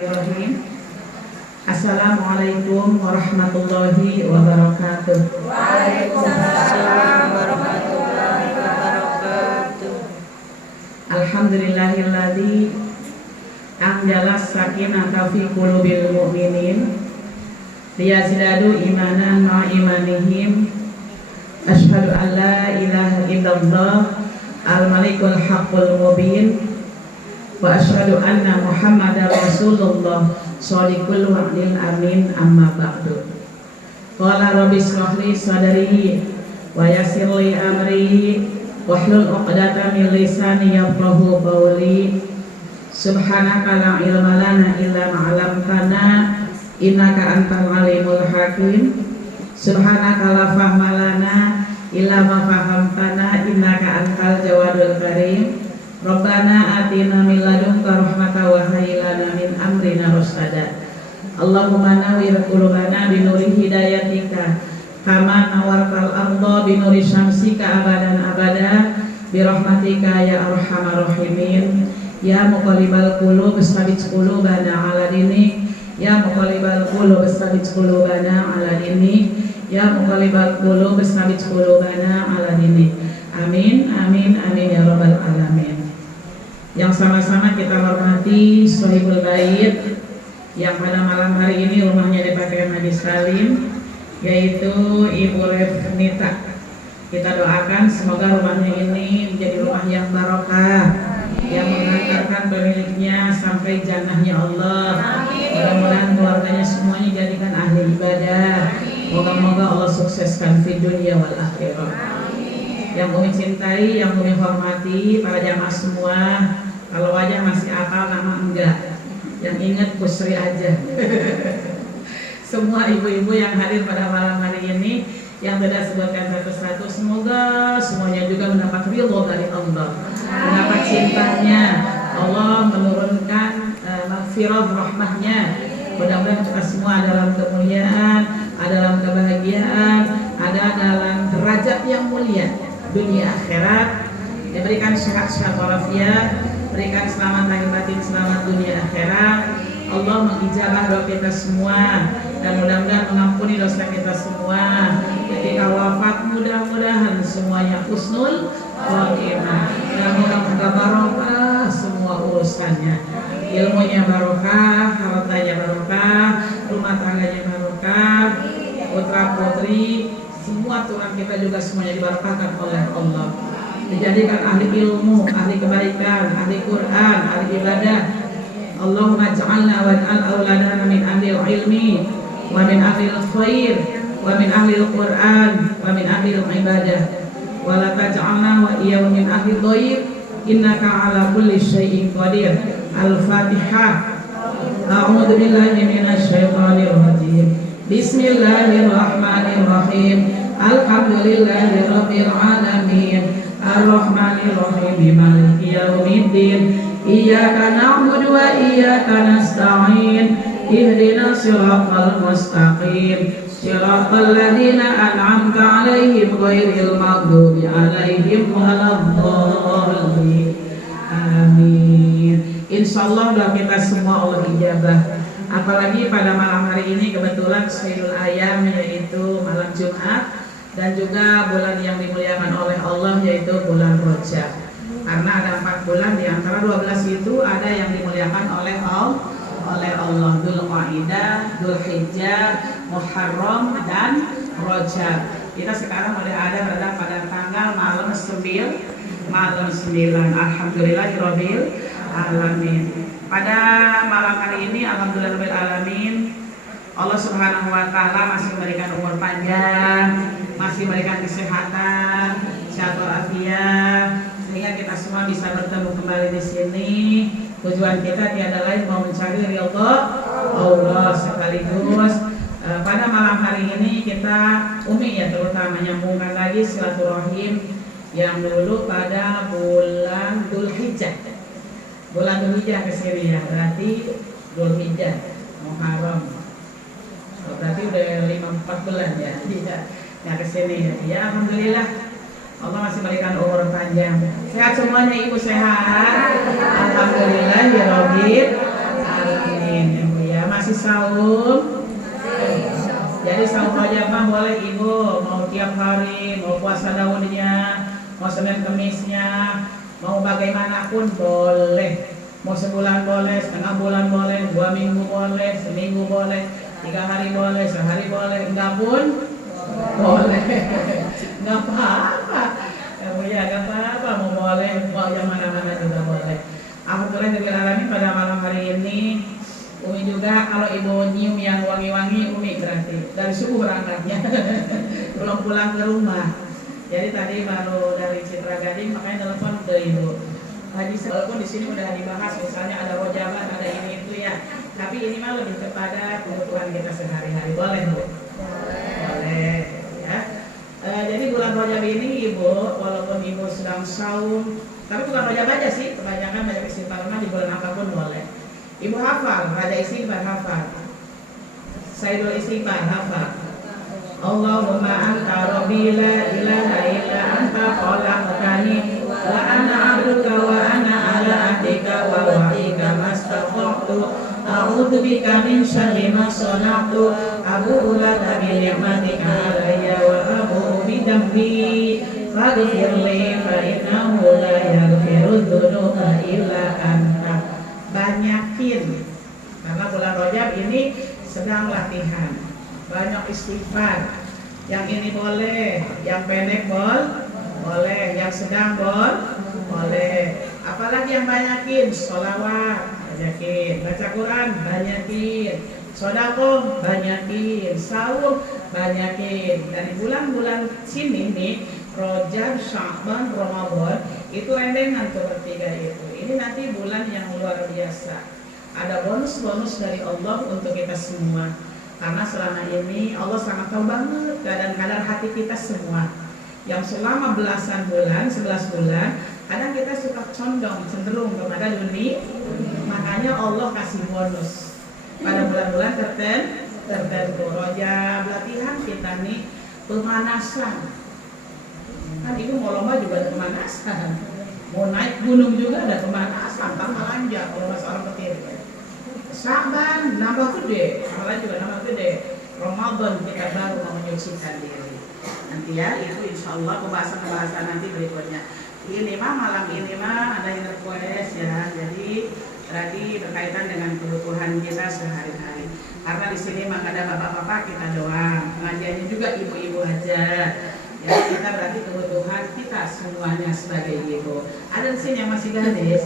Bismillahirrahmanirrahim. Assalamualaikum warahmatullahi wabarakatuh. Waalaikumsalam warahmatullahi wabarakatuh. Alhamdulillahilladzi anzalas sakinata fi qulubil mu'minin liyazdadu imanan ma'a imanihim. Asyhadu an la ilaha illallah al-malikul haqqul mubin wa asyhadu anna Muhammadar Rasulullah shadiqul wa'dil amin, amma ba'du. Qala rabbi shrah li sadri wa yassir li amri wahlul 'uqdatam min lisani yafqahu qawli. Subhanaka la ilma lana illa ma 'allamtana innaka antal alimul hakim. Subhanaka la fahma lana illa ma fahamtana innaka antal jawadul karim. Rabbana atina min ladunka rahmatan wa hayyi lana min amrina rasyada. Allahumma nawwir qulubana bi nuri hidayatika kama nawartal ardha bi nuri syamsika abadan abada bi rahmatika ya arhamar rahimin. Ya muqallibal qulub tsabbit qulubana ala dinik. Ya muqallibal qulub tsabbit qulubana ala dinik. Ya muqallibal qulub tsabbit qulubana ala dinik. Amin amin amin ya rabbal alamin. Yang sama-sama kita hormati Sohibul Bait yang pada malam hari ini rumahnya dipakai Haji Salim, yaitu Ibu Revnita. Kita doakan semoga rumahnya ini menjadi rumah yang barokah, yang mengantarkan pemiliknya sampai jannahnya Allah. Mudah-mudahan keluarganya semuanya jadikan ahli ibadah. Moga-moga Allah sukseskan di dunia wal akhirah. Yang Umi cintai, yang Umi hormati, para jamaah semua, kalau wajah masih apal nama enggak, yang ingat Pusri aja. Semua ibu-ibu yang hadir pada malam hari ini, yang tidak sebutkan satu-satu, semoga semuanya juga mendapat ridho dari Allah, mendapat cintanya Allah, menurunkan maghfirah rahmahnya. Mudah-mudahan kita semua dalam kemuliaan, ada dalam kebahagiaan, ada dalam derajat yang mulia dunia akhirat, diberikan sehat-sehat walafiat, berikan selamat lahir batin, selamat dunia akhirat. Allah mengijabah doa kita semua dan mudah-mudahan mengampuni dosa kita semua. Ketika wafat mudah-mudahan semuanya husnul khotimah dan mudah-mudahan barokah semua urusannya, ilmunya barokah, hartanya barokah, rumah tangganya barokah, putra putri semua tulang kita juga semuanya dibarokahkan oleh Allah, dijadikan ahli ilmu, ahli kebaikan, ahli Quran, ahli ibadah. Allahumma ja'alna wa ja'al auladana min ahli ilmi wa min ahli khair wa min ahli Quran wa min ahli ibadah wa la taj'alna wa iyyahum min ahli dhair innaka ala kulli syai'in qadir. Al-Fatihah. A'udzu billahi minasy syaithanir rajim. Bismillahirrahmanirrahim. Alhamdulillahi rabbil alamin. Ar-Rahmanir Rahim. Maliki yaumiddin. Iyyaka na'budu wa iyyaka nasta'in. Ihdinas siratal mustaqim. Siratal ladzina an'amta 'alaihim ghairil maghdubi 'alaihim waladdallin. Amin. Insyaallah doa kita semua Allah ijabah. Apalagi pada malam hari ini kebetulan Sayyidul Ayam, yaitu malam Jumat, dan juga bulan yang dimuliakan oleh Allah, yaitu bulan Rajab. Karena ada 4 bulan, di antara 12 itu ada yang dimuliakan oleh Allah, Dzulqa'dah, Dzulhijjah, Muharram, dan Rajab. Kita sekarang berada pada tanggal malam 9. Alhamdulillahirabbil alamin. Pada malam hari ini alhamdulillahirabbil alamin, Allah Subhanahu wa taala masih memberikan umur panjang, masih memberikan kesehatan, sehat walafiat, sehingga kita semua bisa bertemu kembali di sini. Tujuan kita tiada lain mau mencari ridha Allah, sekaligus pada malam hari ini kita terutama menyambungkan lagi silaturahim yang dulu pada bulan Dzulhijjah. Bulan Dzulhijjah kesini ya, berarti Dzulhijjah, Muharram, berarti udah 4 bulan ya. Ya kesini ya, alhamdulillah Allah masih berikan umur panjang. Sehat semuanya, ibu sehat, alhamdulillah ya Rabbil alamin. saum. Jadi saum Rajab mah boleh ibu mau tiap hari, mau puasa daunnya, mau Senin Kemisnya, mau bagaimanapun boleh. Mau sebulan boleh, setengah bulan boleh, 2 minggu boleh, seminggu boleh, 3 hari boleh, sehari boleh, enggak pun boleh. Enggak apa-apa. Ya enggak apa-apa, mau boleh, mau yang mana-mana juga boleh. Alhamdulillah dari alamin pada malam hari ini Umi juga kalau ibu nyium yang wangi-wangi Umi berarti dari subuh berangkatnya belum pulang ke rumah. Jadi tadi baru dari Citra Gading makanya telepon ke ibu. Tadi walaupun di sini udah dibahas misalnya ada rojaban ada ini itu ya, tapi ini mah lebih kepada kebutuhan kita sehari-hari. Boleh Bu? Boleh ya. Jadi bulan Rajab ini ibu walaupun ibu sedang saum, tapi bukan Rajab aja sih, kebanyakan banyak istighfar di bulan apapun boleh. Ibu hafal, Raja Istighfar hafal, Sayyidul Istighfar hafal. Allahumma anta rabbi la ilaha illa anta khalaqtani wa ana 'abduka wa ana 'ala ahdika wa wa'dika mastata'tu a'udzu bika min syarri ma sana'tu abu'u laka bi ni'matika 'alayya wa abu'u bi dhanbi faghfir li fa innahu la yaghfiru dzunuba illa anta. Banyakin karena bulan Rajab ini sedang latihan, banyak istighfar. Yang ini boleh, yang pendek boleh, yang sedang boleh. Apalagi yang banyakin sholawat, banyakin baca Quran, banyakin sedekah, banyakin saum, banyakin. Dari bulan-bulan sini nih Rajab, Sya'ban, Ramadan itu rendengan tuh bertiga itu. Ini nanti bulan yang luar biasa. Ada bonus-bonus dari Allah untuk kita semua. Karena selama ini Allah sangat tahu banget keadaan hati kita semua. Yang selama belasan bulan, 11 bulan, kadang kita suka condong, cenderung kepada dunia. Makanya Allah kasih bonus pada bulan-bulan tertentu. Rajab, latihan kita nih pemanasan. Kan ibu mau lomba juga ada pemanasan, mau naik gunung juga ada pemanasan, tambah lanjut kalau masalah petir. Sya'ban nambah gede, malah juga nambah gede. Ramadan kita baru mau menyucikan diri. Nanti ya itu insya Allah pembahasan nanti berikutnya. Ini mah malam ini mah ada yang request ya, jadi berarti berkaitan dengan kebutuhan kita sehari-hari. Karena di sini mah ada bapak-bapak kita doang, pengajiannya juga ibu-ibu aja. Ya, kita berarti kebutuhan kita semuanya sebagai ibu. Ada di sini yang masih gadis?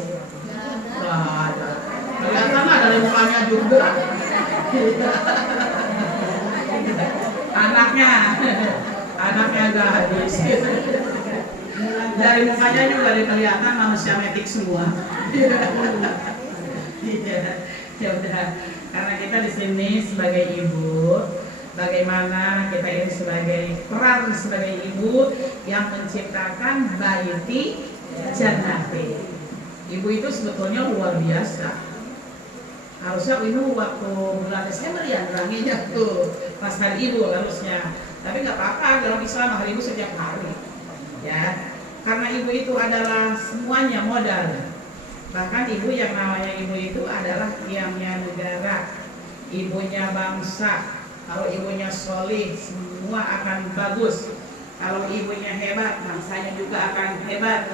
Ada. Kelihatan dari mukanya juga. Anaknya gadis. Dari mukanya juga kelihatan manusia metik semua. Ya udah. Karena kita di sini sebagai ibu, bagaimana kita ini sebagai peran sebagai ibu yang menciptakan baiti jannati. Ibu itu sebetulnya luar biasa. Harusnya ibu waktu bulan Desember ya neranginya tuh pas hari ibu harusnya. Tapi nggak apa-apa dalam Islam hari ibu setiap hari. Ya, karena ibu itu adalah semuanya modal. Bahkan ibu yang namanya ibu itu adalah tiangnya negara, ibunya bangsa. Kalau ibunya solih, semua akan bagus. Kalau ibunya hebat, bangsanya juga akan hebat.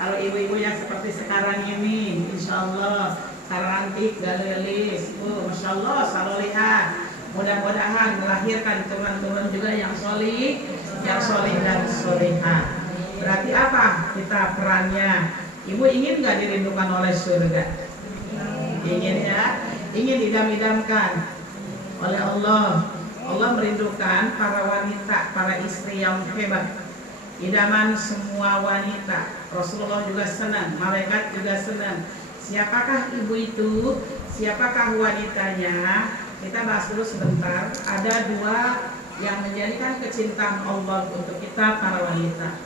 Kalau ibu-ibunya seperti sekarang ini, insya Allah cantik, galelis, masya Allah, salolihah. Mudah-mudahan melahirkan teman-teman juga yang solih dan solihah. Berarti apa kita perannya? Ibu ingin nggak dirindukan oleh surga? Ingin ya, ingin idam-idamkan oleh Allah. Allah merindukan para wanita, para istri yang hebat, idaman semua wanita. Rasulullah juga senang, malaikat juga senang. Siapakah ibu itu? Siapakah wanitanya? Kita bahas dulu sebentar. Ada dua yang menjadikan kecintaan Allah untuk kita para wanita.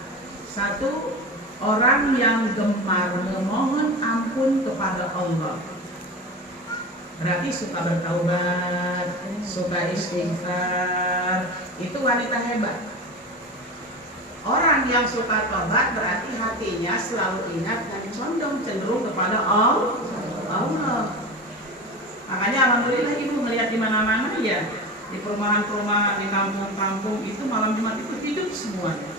Satu, orang yang gemar memohon ampun kepada Allah. Berarti suka bertaubat, suka istighfar, itu wanita hebat. Orang yang suka tobat berarti hatinya selalu ingat dan condong cenderung kepada Allah. Makanya alhamdulillah ibu melihat di mana-mana ya, di perumahan-perumahan, di kampung-kampung itu malam Jumat itu hidup semuanya.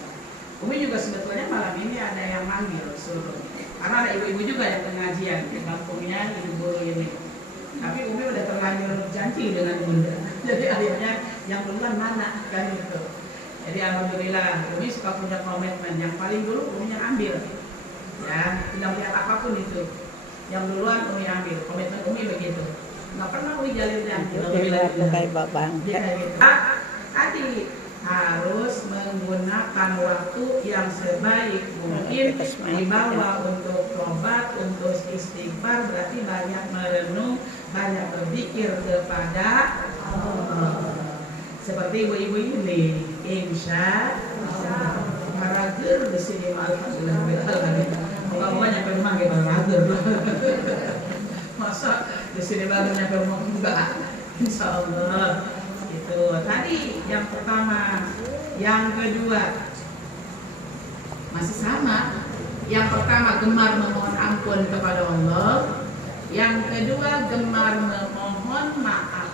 Umi juga sebetulnya malam ini ada yang manggil suruh, karena ada ibu-ibu juga yang pengajian di kampungnya ibu ini. Tapi Umi udah terlanjur janji dengan bunda, jadi akhirnya yang duluan mana kan gitu. Jadi alhamdulillah Umi suka punya komitmen, yang paling dulu Umi yang ambil, ya tidak melihat apapun itu, yang duluan Umi ambil, komitmen Umi begitu. Nggak pernah Umi jalin janji. Tadi harus menggunakan waktu yang sebaik mungkin dibawa untuk tobat, untuk istighfar, berarti banyak merenung, banyak berpikir kepada Allah. Seperti ibu-ibu ini, insya Allah marager di sini alhamdulillah. Moga-moga nyampe rumah kita marager. Masa di sini baru nyampe rumah enggak? Insya Allah. Itu tadi yang pertama, yang kedua masih sama. Yang pertama gemar memohon ampun kepada Allah. Yang kedua gemar memohon maaf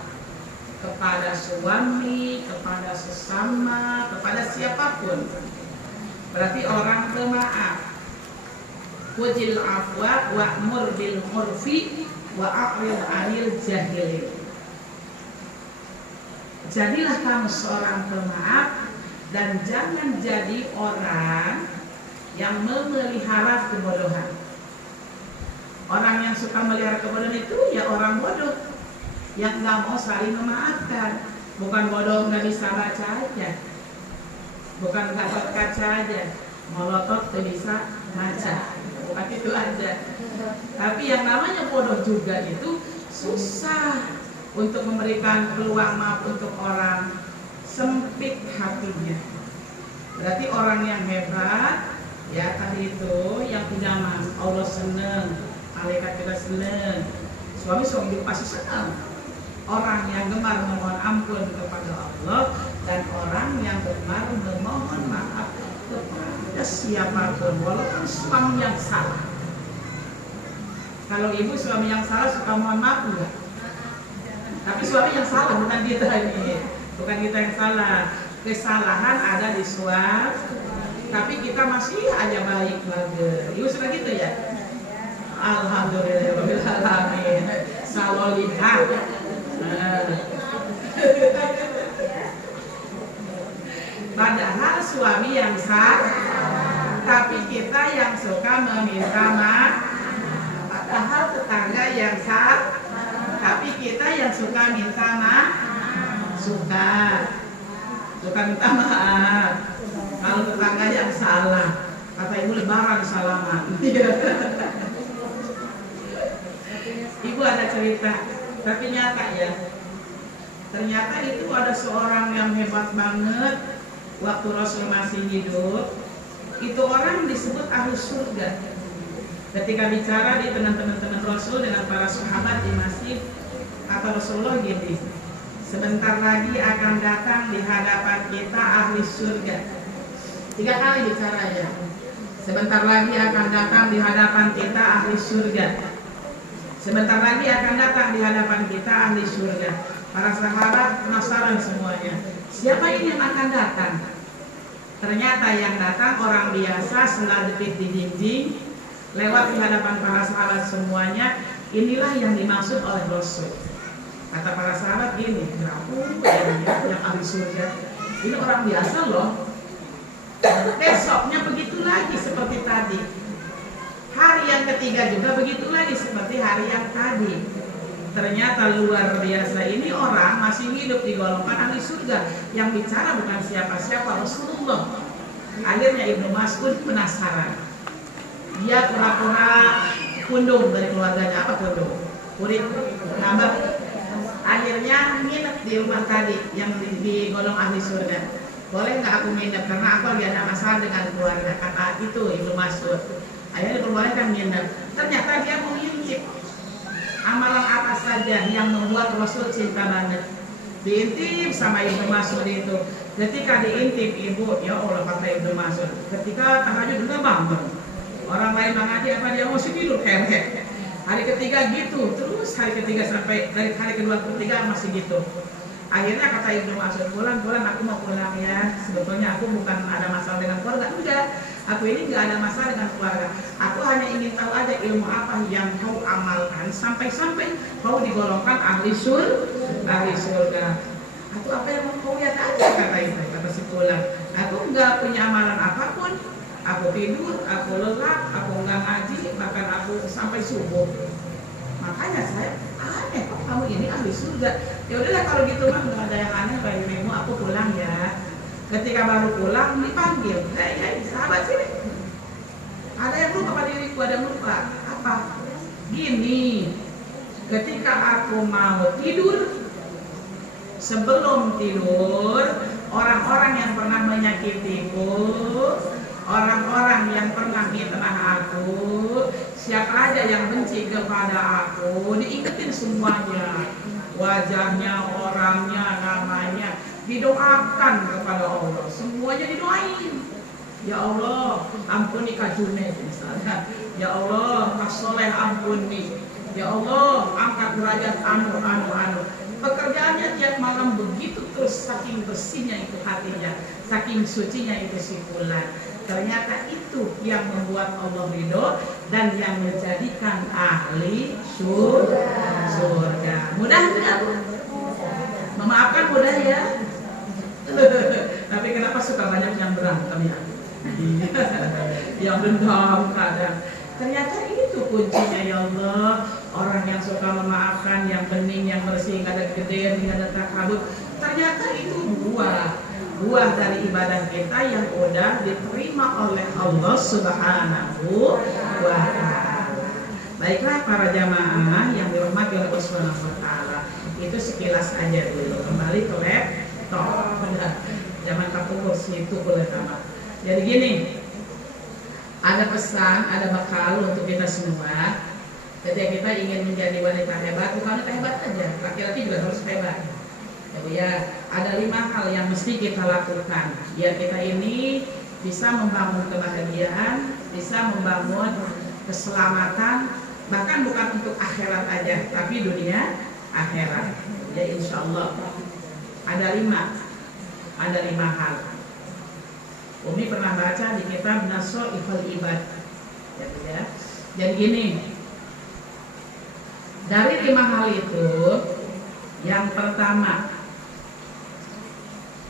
kepada suami, kepada sesama, kepada siapapun. Berarti orang pemaaf. Wajil afwa wa'mur bil urfi wa a'rid 'anil jahilin. Jadilah kamu seorang pemaaf dan jangan jadi orang yang memelihara kebodohan. Orang yang suka melihara kebodohan itu ya orang bodoh yang nggak mau saling memaafkan. Bukan bodoh nggak bisa baca aja, bukan Gatot Kaca aja, Molotot tuh bisa baca, bukan itu aja. Tapi yang namanya bodoh juga itu susah untuk memberikan peluang maaf untuk orang, sempit hatinya. Berarti orang yang hebat ya tadi itu yang punya maaf, Allah seneng, malaikat kita seneng, suami juga pasti senang. Orang yang gemar memohon ampun kepada Allah dan orang yang gemar memohon maaf kepada siapapun walaupun suami yang salah. Kalau ibu suami yang salah suka mohon maaf enggak? Tapi suami yang salah, bukan kita ini, bukan kita yang salah. Kesalahan ada di suami, tapi kita masih aja baik banget. Ibu suka gitu ya? Alhamdulillahirobbilalamin. Salolihat. Padahal suami yang salah, tapi kita yang suka meminta maaf. Padahal tetangga yang salah, tapi kita yang suka minta maaf, suka minta maaf. Kalau tetangga yang salah, kata ibu lebaran salaman. Ibu ada cerita, tapi nyata ya. Ternyata itu ada seorang yang hebat banget waktu Rasul masih hidup. Itu orang disebut ahli surga. Ketika bicara di teman-teman Rasul dengan para sahabat di masjid, kata Rasulullah gini, sebentar lagi akan datang di hadapan kita ahli surga. 3 kali bicaranya. Sebentar lagi akan datang di hadapan kita ahli surga. Sebentar lagi akan datang di hadapan kita ahli surga. Para sahabat penasaran semuanya. Siapa ini yang akan datang? Ternyata yang datang orang biasa, sendal jepit di dinding, lewat di hadapan para sahabat semuanya. Inilah yang dimaksud oleh Rasul. Kata para sahabat gini, yang ahli surga. Ini orang biasa loh. Besoknya begitu lagi seperti tadi. Hari yang ketiga juga begitu lagi seperti hari yang tadi. Ternyata luar biasa, ini orang masih hidup di golongan ahli surga. Yang bicara bukan siapa-siapa, Rasulullah. Akhirnya Ibnu Mas'ud penasaran. Dia pura-pura kundung dari keluarganya. Apa kundung? Kurit, ngambek. Akhirnya nginep di rumah tadi yang di golong ahli surga. Boleh nggak aku nginep? Karena aku lagi ada masalah dengan keluarga. Kata itu Ibnu Mas'ud. Akhirnya diperbolehkan nginep. Ternyata dia mau ngintip amalan apa saja yang membuat Rasul cinta banget. Diintip sama Ibnu Mas'ud itu. Ketika diintip ibu, ya Allah kata Ibnu Mas'ud, ketika tahajud enggak bangun. Orang lain mengaji apa dia masih tidur, Hari ketiga gitu, terus terus hari ketiga sampai dari hari kedua ketiga masih gitu. Akhirnya kata Ibnu Mas'ud, pulang aku mau pulang ya. Sebetulnya aku bukan ada masalah dengan keluarga, enggak. Aku ini enggak ada masalah dengan keluarga. Aku hanya ingin tahu aja ilmu apa yang kau amalkan sampai-sampai kau digolongkan ahli surga. Aku apa yang mau kau lihat aja, kata itu, kata si pulang. Aku enggak punya amalan apapun. Aku tidur, aku lelap, aku enggak ngaji, bahkan aku sampai subuh. Makanya saya aneh, kok kamu ini ahli surga. Ya udahlah kalau gitu mah nggak ada yang aneh bagimu, aku pulang ya. Ketika baru pulang dipanggil, hei sahabat sini. Ada yang lupa pada diriku, ada yang lupa. Apa? Gini, ketika aku mau tidur, sebelum tidur, orang-orang yang pernah menyakitiku, orang-orang yang pernah fitnah aku, siapa aja yang benci kepada aku, diingetin semuanya, wajahnya, orangnya, namanya, didoakan kepada Allah, semuanya didoain. Ya Allah, ampuni Kak Junet misalnya. Ya Allah, Kak Soleh ampuni. Ya Allah, angkat derajat anu. Pekerjaannya tiap malam begitu terus, saking bersihnya itu hatinya, saking sucinya itu si fulan. Ternyata itu yang membuat Allah ridho dan yang menjadikan ahli surga. Mudah nggak? Memaafkan mudah ya. Tapi kenapa suka banyak yang berantem ya? Yang dendam kadang. Ternyata itu kuncinya ya Allah. Orang yang suka memaafkan, yang bening, yang bersih, nggak ada gede, nggak ada takabur. Ternyata itu buah dari ibadah kita yang udah diterima oleh Allah Subhanahu wa Ta'ala. Baiklah para jamaah yang dirahmati oleh Allah Subhanahu wa Ta'ala, itu sekilas aja dulu. Kembali ke laptop. Jangan takut situ boleh nama. Jadi gini, ada pesan, ada bakal untuk kita semua. Ketika kita ingin menjadi wanita hebat, bukan wanita hebat aja, laki-laki juga harus hebat. Ya, ada 5 hal yang mesti kita lakukan biar kita ini bisa membangun kebahagiaan, bisa membangun keselamatan, bahkan bukan untuk akhirat aja, tapi dunia akhirat. Ya insya Allah ada 5 hal. Umi pernah baca di kitab Nasoiful Ibad. Ya. Jadi gini, dari 5 hal itu, yang pertama,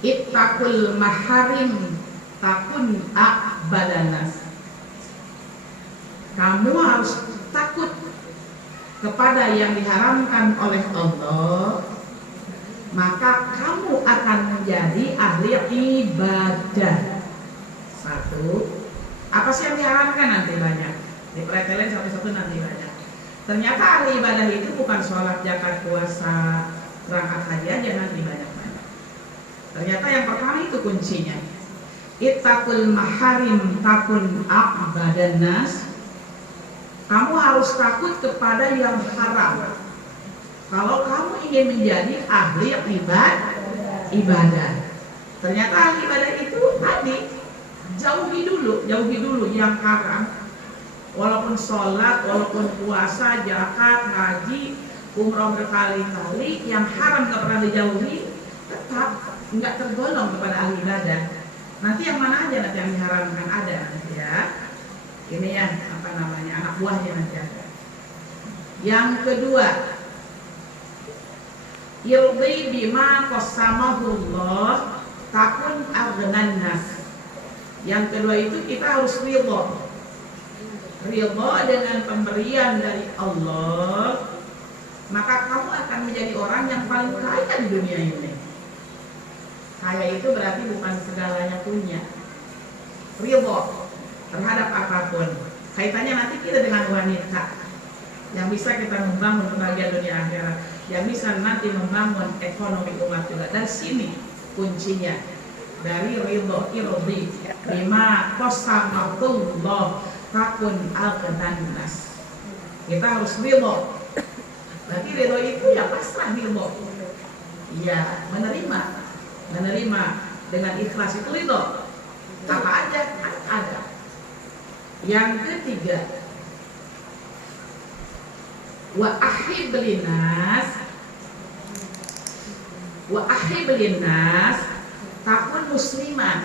ittaqul maharim takun a'badanas. Kamu harus takut kepada yang diharamkan oleh Allah, maka kamu akan menjadi ahli ibadah. 1. Apa sih yang diharamkan? Nanti banyak. Dipretelin satu-satu nanti banyak. Ternyata ahli ibadah itu bukan sholat, zakat, puasa, berangkat haji aja, nanti banyak-banyak. Ternyata yang pertama itu kuncinya. Ittaqul maharim takun a'badannas. Kamu harus takut kepada yang haram. Kalau kamu ingin menjadi ahli ibadah. Ternyata ahli ibadah itu tadi jauhi dulu yang haram. Walaupun sholat, walaupun puasa, zakat, haji, umroh berkali-kali, yang haram gak pernah dijauhi, tetap nggak tergolong kepada ahli ibadah. Nanti yang mana aja nanti yang diharamkan ada nanti ya. Ini ya apa namanya, anak buahnya nanti ada. Yang kedua, yurdi bima qasamahullah takun aghnan nas. Yang kedua itu kita harus ridho dengan pemberian dari Allah, maka kamu akan menjadi orang yang paling kaya di dunia ini. Kaya itu berarti bukan segalanya punya. Ridho terhadap apapun. Kaitannya nanti kita dengan wanita yang bisa kita membangun kebahagiaan dunia akhirat, yang bisa nanti membangun ekonomi umat juga. Dan sini kuncinya dari ridho, irdi bima qasamatullah takun aghnan nas. Kita harus ridho. Berarti ridho itu ya pasrah ridho. Ya menerima dengan ikhlas itu ridho. Apa aja ada. Yang ketiga, wa ahiblinnas takun musliman,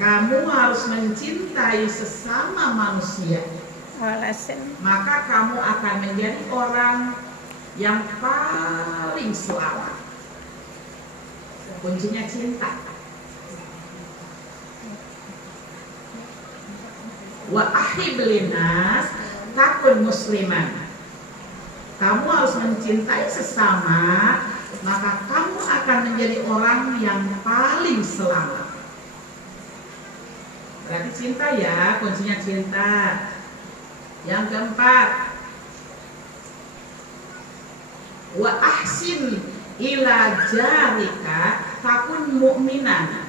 kamu harus mencintai sesama manusia, maka kamu akan menjadi orang yang paling selamat. Kuncinya cinta. Wa ahiblinnas takun musliman, kamu harus mencintai sesama, maka kamu akan menjadi orang yang paling selamat. Berarti cinta ya, kuncinya cinta. Yang keempat, wa ahsin ila jarika takun mu'minan,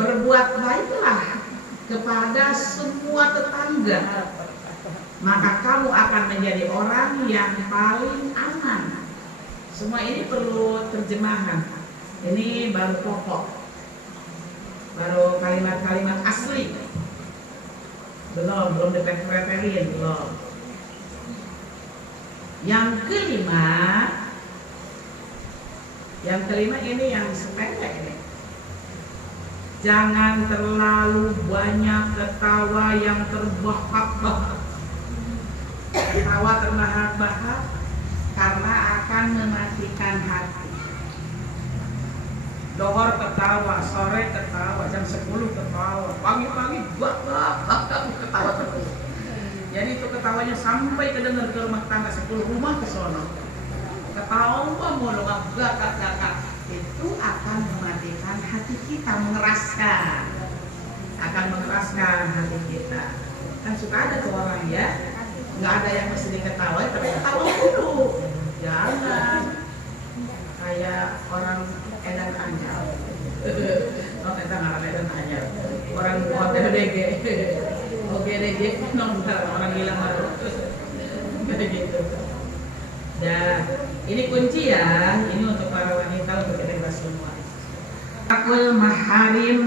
berbuat baiklah kepada semua tetangga, maka kamu akan menjadi orang yang paling aman. Semua ini perlu terjemahan. Ini baru pokok, baru kalimat-kalimat asli. Belum dipreferin, belum. Yang kelima ini yang sepele ini. Jangan terlalu banyak ketawa yang terbahak-bahak. Ketawa terbahak-bahak karena akan mematikan hati. Dohor ketawa, sore ketawa, jam 10 ketawa, pagi-pagi ketawa terus. Jadi itu ketawanya sampai kedengar ke rumah tangga 10 rumah ke sono. Ketawa mulu gak itu akan mematikan hati kita, akan mengeraskan hati kita. Kan suka ada tuh orang ya, nggak ada yang mesti diketawain tapi ketawa dulu. Jangan kayak orang edan anyar. Oh, kita nggak edan anyar. Orang ODG, OGDG, orang hilang baru. Gitu. Dan ini kunci ya, ini untuk para wanita, untuk kita semua. Takul maharim,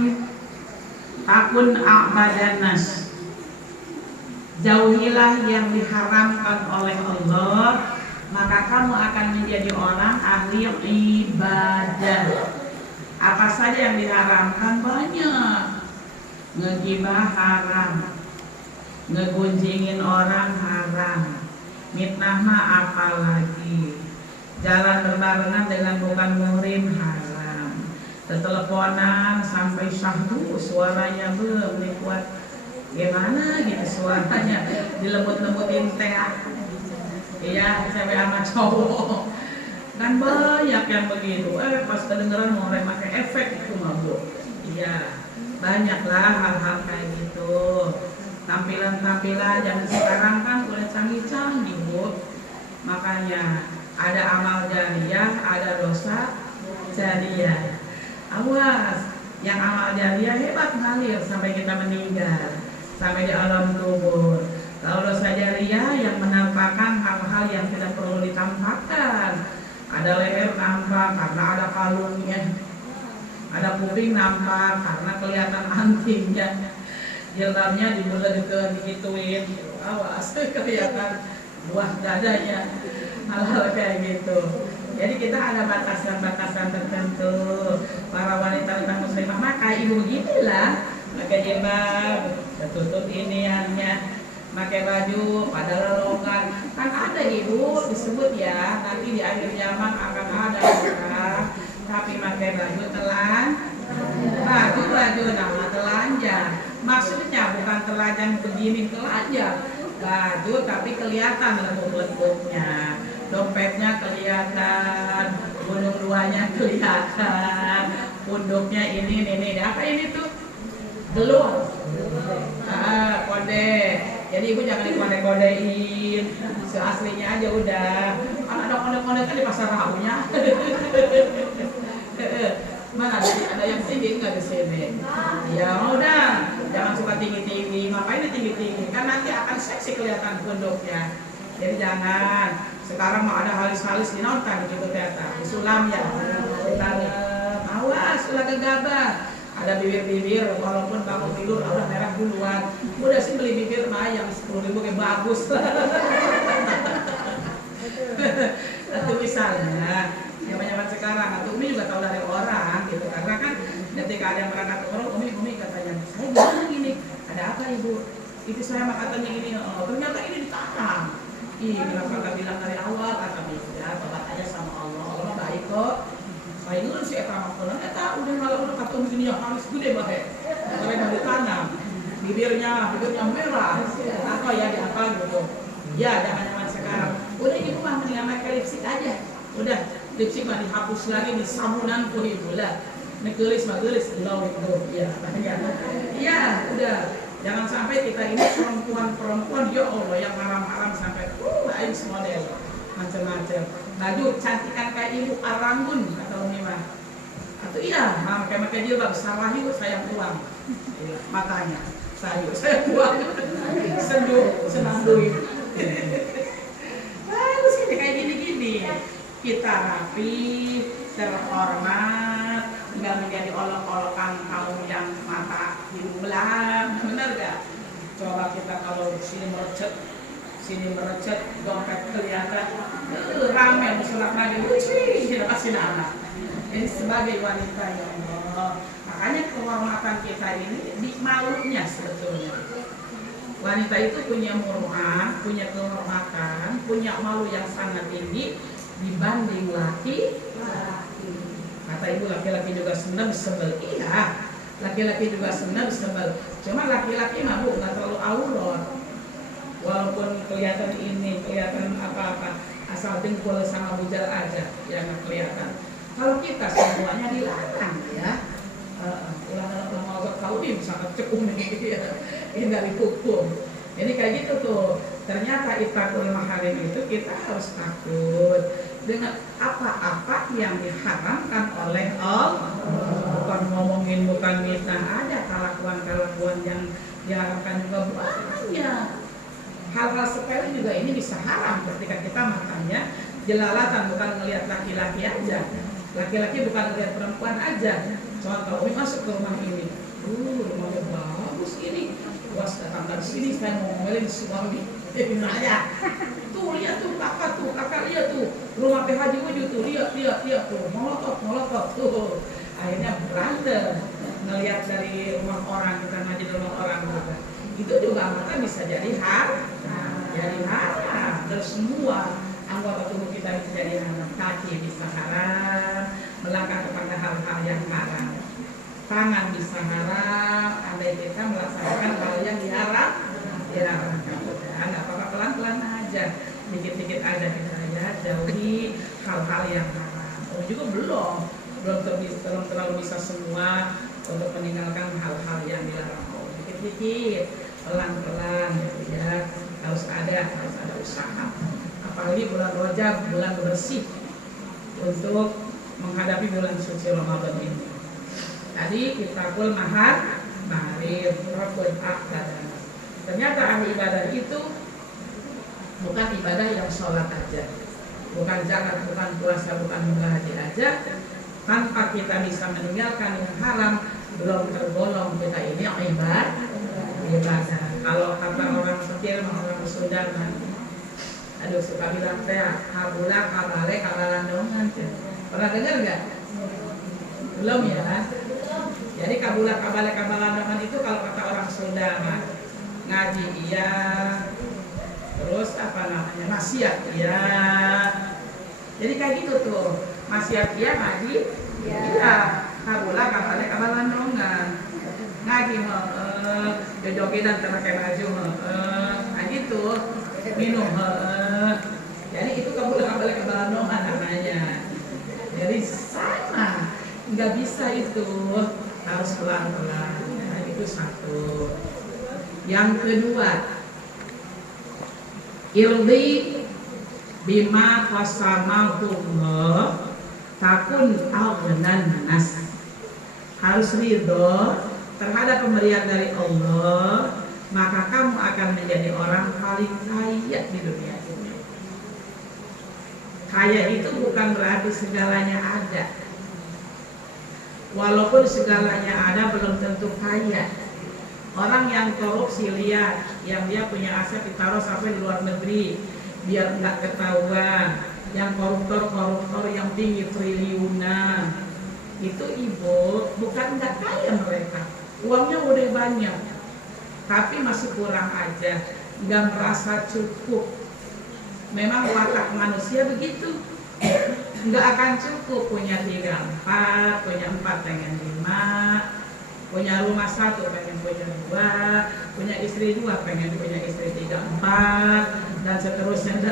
takun a'badanas. Jauhilah yang diharamkan oleh Allah, maka kamu akan menjadi orang ahli ibadah. Apa saja yang diharamkan banyak. Ngegibah haram, ngegunjingin orang haram, mitnah mah apalagi, jalan berbarengan dengan bukan muhrim haram, teteleponan sampai syahdu suaranya belum kuat, gimana gitu suaranya dilembut-lembutin teh. Iya, cewek sama cowok kan banyak yang begitu. Pas kedengeran mau pakai efek itu mabuk. Iya, banyaklah hal-hal kayak gitu. Tampilan-tampilan yang sekarang kan udah canggih-canggih, Bu. Makanya ada amal jariyah, ada dosa jariyah. Awas, yang amal jariyah hebat ngalir sampai kita meninggal, sampai di alam kubur. Kalau dosa jariyah yang menampakkan hal-hal yang tidak perlu ditampakkan. Ada leher nampak karena ada kalungnya, ada kuping nampak karena kelihatan antingnya, jilbabnya dibeledkan digituin, awas kelihatan buah dadanya, hal-hal kayak gitu. Jadi kita ada batasan-batasan tertentu. Para wanita muslimah maka ibu beginilah, pakai jilbab, tertutup iniannya, pakai baju pada lelongan. Kan ada ibu disebut ya, nanti di akhir zaman akan ada orang tapi pakai baju baju nama telanjang. Maksudnya bukan telanjang begini telanjang, baju tapi kelihatan lembut-lembutnya, dompetnya kelihatan, gunung luarnya kelihatan, punduknya ini apa ini tuh gelung, kode. Jadi ibu jangan dikode-kodein, seaslinya aja udah. Kan ada kode-kode kan di pasar rahunya. Mana ada yang tinggi nggak di sini? Ya udah, jangan suka tinggi-tinggi. Ngapain tinggi-tinggi? Kan nanti akan seksi kelihatan punduknya. Jadi jangan. Sekarang mau ada halis-halis di nonton gitu ternyata. Disulam ya. Awas, ulah gegabah. Ada bibir-bibir, walaupun bangun tidur udah merah duluan. Udah sih beli bibir mah yang 10.000 kayak bagus. Itu misalnya, zaman-zaman sekarang, atau Umi juga tahu dari orang gitu. Karena kan ketika ada yang berangkat ke orang, Umi katanya, saya gimana gini? Ada apa ibu? Itu saya mah katanya ini, oh, ternyata ini ditanam. Ih, kenapa nggak bilang dari awal? Kata ya, tobat aja sama Allah. Allah baik kok. Saya dulu sih eta makanan, udah malah udah kata begini yang harus gede banget. Kalau yang ditanam, bibirnya merah, apa ya diapa gitu. Ya jangan sekarang. Udah ibu mah mendingan pakai lipstik aja. Udah lipstik mah dihapus lagi di samunan ku ibu lah. Negelis low itu. Ya, iya udah. Jangan sampai kita ini perempuan ya Allah yang haram-haram sampai lain model macam-macam. Baju cantikan kayak ibu Arangun atau Mima. Atau iya, pakai jilbab salah yuk sayang uang. Matanya sayur saya uang. Senang duit. Bagus kita kayak gini-gini. Kita rapi, terhormat, nggak menjadi olok-olokan kaum yang mata hidung belang. Benar gak? Coba kita kalau sini merecet, dompet kelihatan rame musola Nabi lucu, tidak kasih anak. Ini sebagai wanita ya Allah. Makanya kehormatan kita ini di malunya sebetulnya. Wanita itu punya muruah, punya kehormatan, punya malu yang sangat tinggi dibanding laki. Kata ibu laki-laki juga senang sebel. Iya, laki-laki juga senang sebel. Cuma laki-laki mah nggak terlalu aurat. Walaupun kelihatan apa-apa, asal dengkul sama bujar aja yang kelihatan. Kalau kita semuanya dilarang ya, ulang mau tahu ini sangat cekung ini dari hukum. Jadi kayak gitu tuh. Ternyata ittaqul maharim itu kita harus takut dengan apa-apa yang diharamkan oleh Allah. Bukan ngomongin bukan mitnah, ada kelakuan-kelakuan yang diharamkan juga banyak. Hal-hal sepele juga ini bisa haram ketika kita makannya jelalatan, bukan melihat laki-laki aja. Laki-laki bukan melihat perempuan aja. Contoh, masuk ke rumah ini. Rumahnya bagus ini. Was datang dari sini saya mau ngomelin suami. Saya. Tuh lihat tuh kakak lihat tuh. Rumah PH Wujud tuh, lihat tuh. Molotov tuh. Akhirnya berantem. Ngelihat dari rumah orang, kita ngaji di rumah orang juga. Itu juga maka bisa jadi haram. Terus semua anggota tubuh kita itu jadi haram. Kaki bisa haram, melangkah kepada hal-hal yang haram. Tangan bisa haram, andai kita melaksanakan hal yang diharamkan. Nggak apa-apa, pelan-pelan aja, dikit-dikit aja kita ya jauhi hal-hal yang haram. Juga belum terlalu bisa semua untuk meninggalkan hal-hal yang dilarang. Dikit-dikit, pelan-pelan ya, harus ada usaha. Apalagi bulan Rajab, bulan bersih untuk menghadapi bulan suci Ramadan ini. Tadi ittaqul maharim, rabbul aqdar. Ternyata ahli ibadah itu bukan ibadah yang sholat aja, bukan zakat, bukan puasa, bukan haji aja. Tanpa kita bisa meninggalkan yang haram, belum tergolong kita ini ibadah. Kalau kata orang Setir, orang Sunda, aduh suka bilang teh kabula kabale kabalandongan. Pernah dengar nggak? Belum ya. Jadi kabula kabale kabalandongan itu kalau kata orang Sunda mah ngaji iya, terus maksiat iya. Jadi kayak gitu tuh, maksiat iya, ngaji iya, kabula kabale kabalandongan. Ngaji jodohin dan terpakai baju gitu, minum jadi itu kabel kebalandongan namanya. Jadi sama, nggak bisa itu, harus pelan-pelan. Nah, itu satu. Yang kedua, irdi bima qasamahullah takun aghnan nas. Harus ridho terhadap pemberian dari Allah, maka kamu akan menjadi orang paling kaya di dunia ini. Kaya itu bukan berarti segalanya ada. Walaupun segalanya ada belum tentu kaya. Orang yang korupsi lihat, yang dia punya aset ditaruh sampai di luar negeri biar nggak ketahuan. Yang koruptor yang tinggi triliunan itu ibu bukan nggak kaya mereka, uangnya udah banyak, tapi masih kurang aja, nggak merasa cukup. Memang watak manusia begitu, nggak akan cukup punya 3, 4, punya 4 pengen 5, punya rumah 1 pengen punya 2, punya istri 2 pengen punya istri 3, 4, dan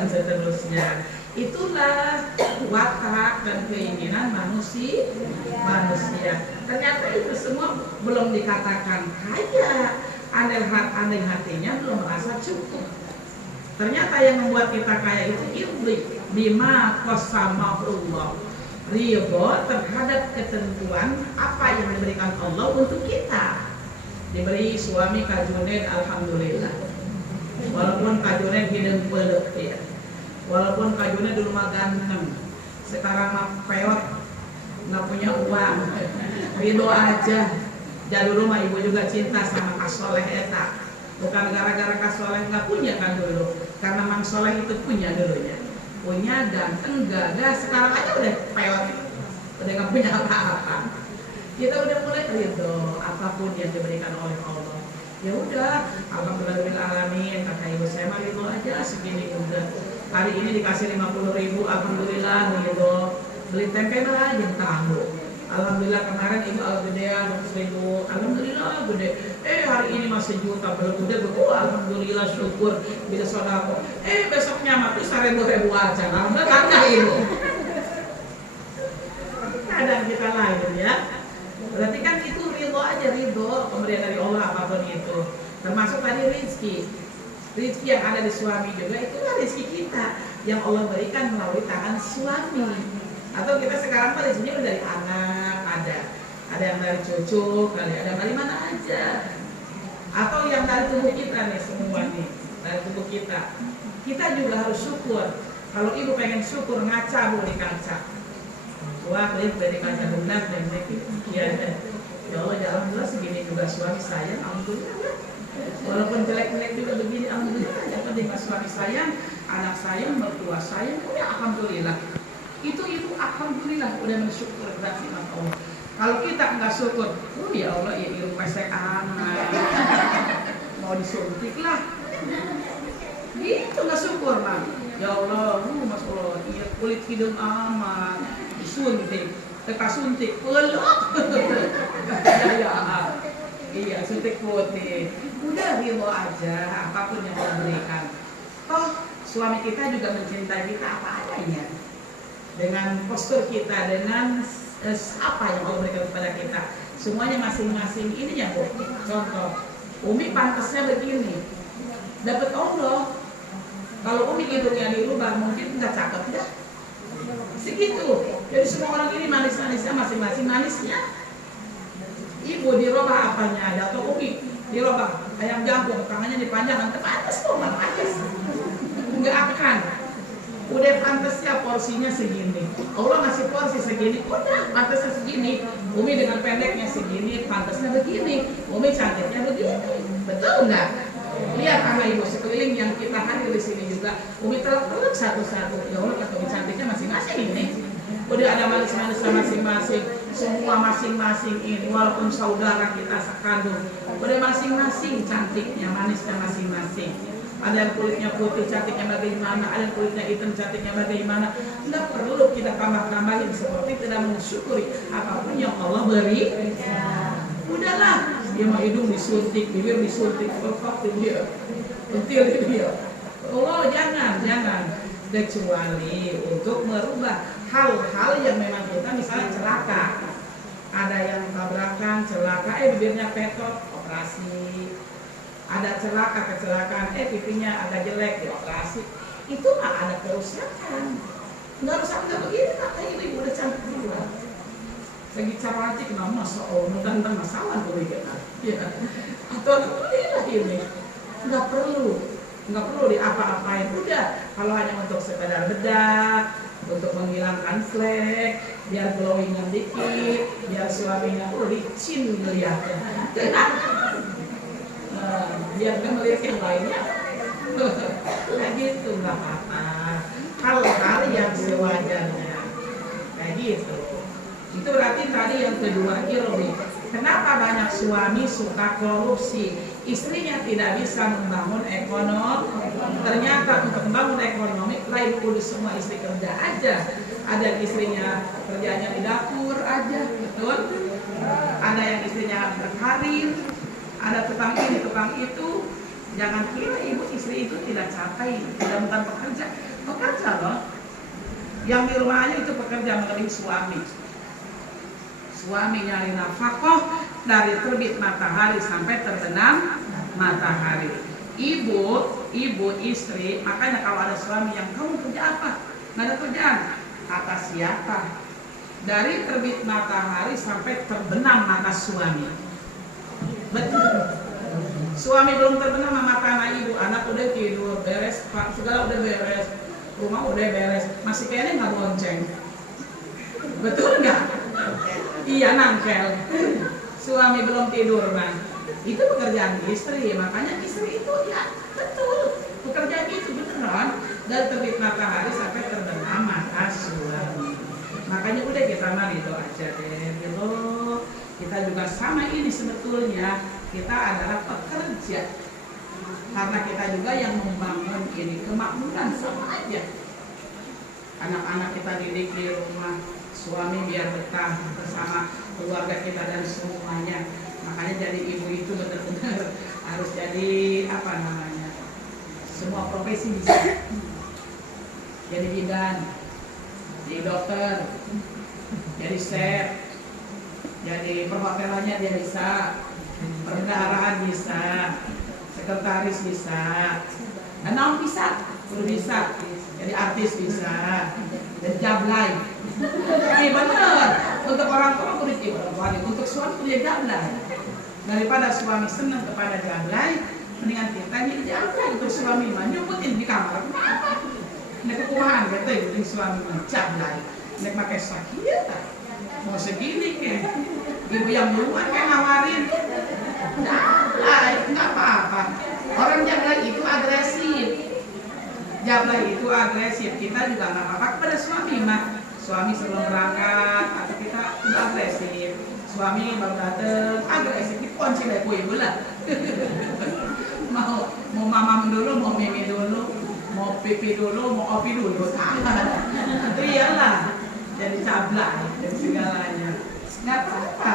seterusnya. Itulah watak dan keinginan manusia. Ternyata itu semua belum dikatakan kaya, andai hatinya belum merasa cukup. Ternyata yang membuat kita kaya itu iblis, bima qasamahullah, ridho terhadap ketentuan apa yang diberikan Allah untuk kita. Diberi suami Kak Junaid, alhamdulillah. Walaupun Kak Junaid hidung peluk ya. Walaupun Kak Junaid dulu mah ganteng, sekarang mah peot, nggak punya uang. Ridho aja. Jadi dulu mah ibu juga cinta sama Kak Soleh eta. Bukan gara-gara Kak Soleh nggak punya kan dulu, karena Mang Soleh itu punya dulunya. Punya ganteng, gagah, sekarang aja udah peot, udah nggak punya apa-apa. Kita udah mulai ridho apapun yang diberikan oleh Allah. Ya udah, alhamdulillahirobbilalamin. Kata ibu saya mah ridho aja, segini udah. Hari ini dikasih 50.000, alhamdulillah ridho. Beli tempe mah aja tahu. Alhamdulillah kemarin ibu al-gedean 100.000, alhamdulillah gede. Hari ini masih juta belum gede, alhamdulillah syukur bisa sodako. Besoknya mah tuh 1.000 aja, alhamdulillah kagak ibu. Kadang kita lain ya. Berarti kan itu ridho aja, ridho pemberian dari Allah apapun itu. Termasuk tadi rizki yang ada di suami juga, itulah rizki kita yang Allah berikan melalui tangan suami. Atau kita sekarang mah rezekinya udah dari anak, ada yang dari cucu, kali ada dari mana aja. Atau yang dari tubuh kita nih, semua nih dari tubuh kita. Kita juga harus syukur. Kalau ibu pengen syukur, ngaca bu di kaca. Wah, lihat dari kaca benar dan ya Allah, ya alhamdulillah segini juga suami saya, alhamdulillah. Walaupun jelek-jelek juga begini, alhamdulillah. Yang penting suami sayang, anak sayang, mertua sayang, ya alhamdulillah. Itu alhamdulillah udah bersyukur berarti sama Allah. Kalau kita nggak syukur, ya Allah ya ilmu pesek anak, mau disuntik lah, gitu nggak syukur mah. Ya Allah, Masya Allah, iya kulit hidung aman, disuntik, teka suntik, peluk, iya suntik putih, udah ridho aja apapun yang Allah berikan. Toh suami kita juga mencintai kita apa adanya. Dengan postur kita, dengan apa yang Allah berikan kepada kita, semuanya masing-masing. Ini ya Bu, contoh Umi pantasnya begini, dapat Allah. Kalau Umi hidungnya dirubah mungkin nggak cakep dah, segitu. Jadi semua orang ini manis-manisnya masing-masing manisnya. Ibu dirubah apanya, atau Umi dirubah ayam jampung, tangannya dipanjangkan, pantas kok nggak pantas, nggak akan. Udah pantasnya porsinya segini, Allah ngasih porsi segini, udah pantasnya segini. Umi dengan pendeknya segini, pantasnya begini. Umi cantiknya begini, betul nggak? Lihat anak ibu sekeliling yang kita hadir di sini juga, Umi telak-telak satu-satu. Ya Allah, kata Umi cantiknya masing-masing ini. Udah ada manis-manisnya masing-masing, semua masing-masing ini, walaupun saudara kita sekandung, udah masing-masing cantiknya, manisnya masing-masing. Ada yang kulitnya putih, cantiknya bagaimana, ada yang kulitnya hitam, cantiknya bagaimana. Tidak perlu kita tambah-tambahin, seperti tidak mensyukuri apapun yang Allah beri. Udahlah, dia mau hidung disuntik, bibir disuntik, kokok dia, pentil dia. Allah jangan, kecuali untuk merubah hal-hal yang memang kita misalnya celaka. Ada yang tabrakan, celaka, bibirnya petot, operasi. Ada kecelakaan, pipinya agak jelek, dioperasi. Itu mah ada kerusakan. Nggak rusak nggak begini, kata ibu udah cantik juga. Lagi cara cik, nah masa tentang masalah boleh kan? Ya. Atau alhamdulillah ini nggak perlu. nggak perlu diapa-apain. Udah, kalau hanya untuk sekedar bedak, untuk menghilangkan flek, biar glowingan dikit, biar suaminya licin melihatnya. Biar nggak melihat yang lainnya. Kayak gitu nggak apa-apa. Hal-hal yang sewajarnya. Kayak gitu. Itu berarti tadi yang kedua, irbi. Kenapa banyak suami suka korupsi? Istrinya tidak bisa membangun ekonomi. Ternyata untuk membangun ekonomi, lain kudu semua istri kerja aja. Ada istrinya kerjanya di dapur aja, betul? Ada yang istrinya berkarir, ada tukang ini, tukang itu. Jangan kira ibu istri itu tidak capai, tidak bukan pekerja. Pekerja loh. Yang di rumahnya itu pekerja mengelilingi suami. Suami nyari nafkah dari terbit matahari sampai terbenam matahari. Ibu istri, makanya kalau ada suami yang kamu kerja apa? Nggak ada kerjaan. Kata siapa? Dari terbit matahari sampai terbenam mata suami. Betul. Suami belum terbenam mata anak ibu, anak udah tidur, beres, segala udah beres, rumah udah beres, masih kayaknya nggak bonceng. Betul nggak? Iya, nangkel. Suami belum tidur, Bang. Itu pekerjaan istri, makanya istri itu ya betul. Pekerjaan itu beneran dari terbit matahari sampai terbenam mata suami. Makanya udah kita mari doa aja deh. Gitu. Kita juga sama ini sebetulnya, kita adalah pekerja. Karena kita juga yang membangun ini kemakmuran sama aja. Anak-anak kita didik di rumah, suami biar betah bersama keluarga kita dan semuanya. Makanya jadi ibu itu benar-benar harus jadi apa namanya, semua profesi bisa. Jadi bidan, jadi dokter, jadi chef, jadi perhotelannya dia bisa, perbendaharaan bisa, sekretaris bisa, dan naon bisa, udah bisa. Jadi artis bisa, dan jablay. Ini benar. Untuk orang tua kudu jablay, untuk suami kudu jablay. Daripada suami senang kepada jablay, mendingan kita jadi jablay untuk suami mah nyumputin di kamar. Nek kekumahan gitu itu suami mah jablay. Nek pakai sakit, mau segini kan? Ibu yang duluan kan nawarin. Jablay, nggak apa-apa. Orang jablay itu agresif. Jablay itu agresif, kita juga nggak apa-apa kepada suami mah. Suami sebelum berangkat atau kita udah agresif, suami baru dateng agresif, dikunci deh kue bulan. mau mamam dulu, mau mimi dulu, mau pipi dulu, mau opi dulu, itu iyalah. Jadi jablay dari segalanya, nggak apa-apa.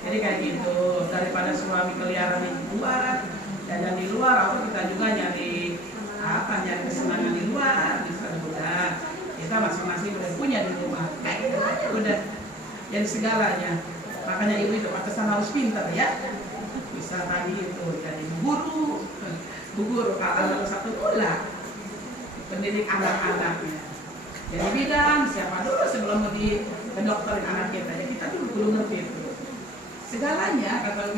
Jadi kayak gitu, daripada suami keliaran di luar, jajan di luar, atau kita juga nyari kesenangan di luar, bisa udah kita masing-masing udah punya di rumah, kayak gitu aja udah jadi segalanya. Makanya ibu itu pantesan harus pintar ya, bisa tadi itu jadi guru kalau satu pula pendidik anak-anaknya, jadi bidan siapa dulu sebelum di dokterin anak kita ya, kita dulu belum ngerti itu segalanya. Kata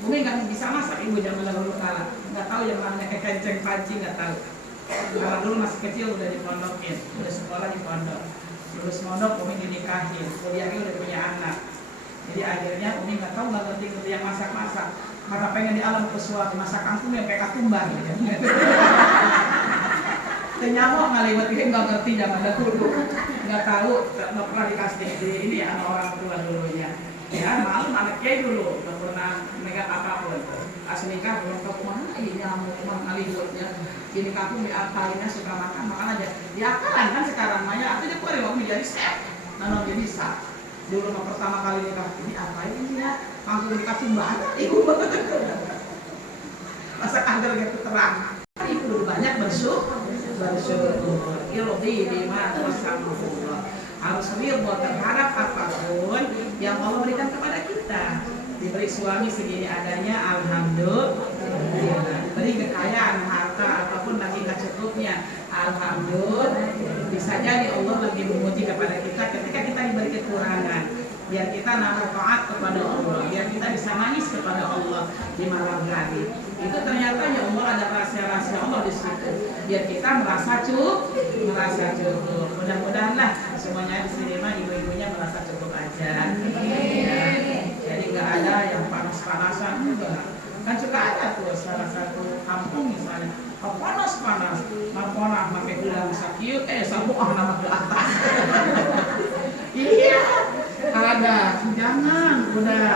Umi nggak bisa masak, ibu zaman dahulu kala nggak tahu yang namanya kenceng panci, nggak tahu. Kalau dulu masih kecil udah dipondokin, udah sekolah di pondok, lulus pondok Umi dinikahin, kuliahnya udah punya anak. Jadi akhirnya Umi nggak ngerti yang masak-masak, karena pengen di alam pesuatu masak kangkung yang kayak katumbar gitu. Ternyamuk ngaliwat ini nggak ngerti zaman dahulu, nggak tahu, nggak pernah dikasih ini sama orang tua dulunya. Ya malu anaknya dulu, nggak pernah megang apapun. Pas nikah belum tahu mana, ini nyamuk ngaliwatnya. Ini kampung diakalinya suka makan aja. Diakalan kan sekarang Maya, aku jadi waktu jadi chef, nanam jadi bisa. Dulu mah pertama kali nikah ini apa ini ya? Langsung dikasih banget ibu. Masak agar gitu terang. Ibu banyak bersyukur. Ilmi lima bersama Allah. Harus ridho terhadap apapun yang Allah berikan kepada kita. Diberi suami segini adanya, alhamdulillah. Diberi kekayaan harta ataupun lagi nggak cukupnya, alhamdulillah. Bisa jadi Allah lagi memuji kepada kita ketika kita diberi kekurangan, biar kita nambah taat kepada Allah, biar kita bisa nangis kepada Allah di malam hari. Itu ternyata ya Allah ada rahasia-rahasia Allah di situ. Biar kita merasa cukup. Mudah-mudahan lah semuanya di sini mah ibu-ibunya merasa cukup aja. Ya. Jadi nggak ada yang panas-panasan enggak. Kan suka ada tuh salah satu kampung misalnya, panas, panas pakai gelang sakieu, sabu nama ke atas. Iya, ada, jangan, udah.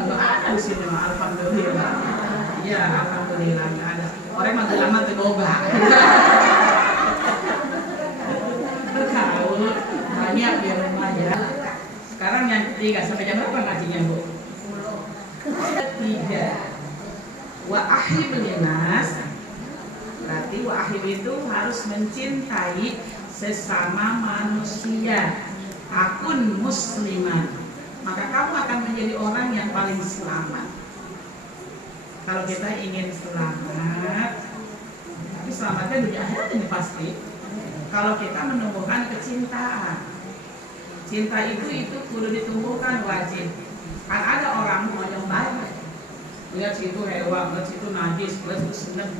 Nggak ada di sini mah, alhamdulillah. Iya, alhamdulillah nggak ada. Orang mah gelang mah teu boga. Bergaul banyak di rumah ya. Sekarang yang ketiga, sampai jam berapa ngajinya, Bu? Ketiga. Wa ahibul nas. Berarti wa ahib itu harus mencintai sesama manusia. Akun musliman. Maka kamu akan menjadi orang yang paling selamat. Kalau kita ingin selamat, tapi selamatnya di akhirat ini pasti. Kalau kita menumbuhkan kecintaan, cinta itu kudu ditumbuhkan, wajib. Kan ada orang mau yang baik, lihat situ hewan, lihat situ najis, lihat situ seneng,